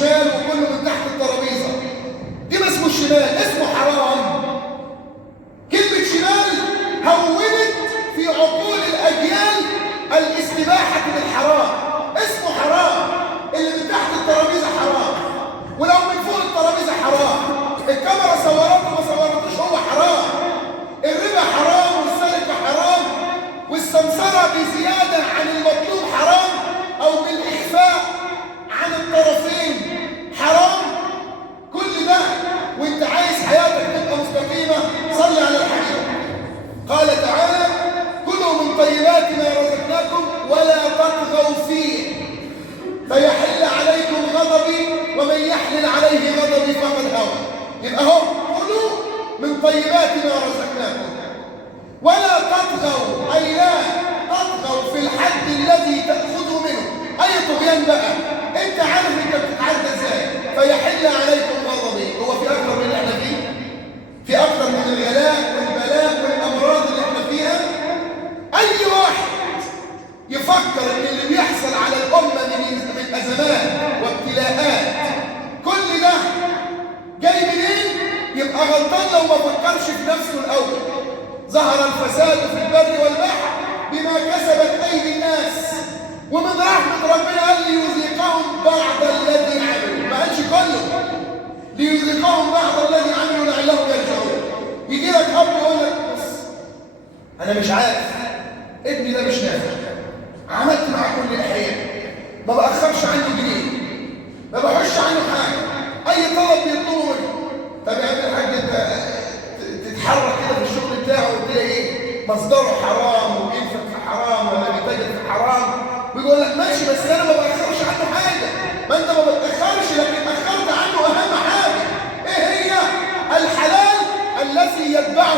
شمال وكله من تحت الترابيزه. دي ما اسمه شمال، اسمه حرام. كلمه شمال هونت في عقول الاجيال الاستباحه بالحرام. اسمه حرام، اللي من تحت الترابيزه حرام، ولو من فوق الترابيزه حرام. الكاميرا صورته ما صورتوش هو حرام. الربا حرام، والسرقه حرام، والسمسره بزياده عن المطلوب حرام، او بالاخفاء عن الطرفين حرام. كل ده وانت عايز حياتك تبقى مستقيمه صلي على الحبيب. قال تعالى: كلوا من طيبات ما رزقناكم ولا تطغوا فيه فيحل عليكم غضبي ومن يحلل عليه غضبي فقد هوى. يبقى اهو كلوا من طيبات ما رزقناكم ولا تطغوا، اي لا تطغوا في الحد الذي تاخذوا منه. اي طغيان بقى، انت عارف انت بتتعدى ازاي. فيحل عليكم غضبي. هو في اكثر من اللي احنا فيه؟ في اكثر من الغلاء والبلاء والامراض اللي احنا فيها؟ اي واحد يفكر ان اللي بيحصل على الامه من ازمات وابتلاءات كل ده جاي منين، يبقى غلطان لو ما فكرش في نفسه الاول. ظهر الفساد في البر والبحر بما كسبت ايدي الناس، ومن رحمه ربنا قال ليذيقهم بعض الذي عملوا، ما قالش كله، ليذيقهم بعض الذي عملوا لعلهم يرجعون. يجي لك اب يقول لك: بص انا مش عارف ابني ده مش نافع، عملت مع كل الحياه، ما باخرش عنه جنيه، ما بحوش عنه حاجه، اي طلب بيطلبه منه. طب يا عم الحاج انت تتحرك كده في الشغل بتاعه وتلاقي ايه مصدره حرام وبينفق في حرام ولا بيتاجر في حرام، بيقول لك ماشي بس انا ما باخرش عنه حاجه. ما انت ما بتاخرش، لكن اخرت عنه اهم حاجه. ايه هي؟ الحلال الذي يتبعه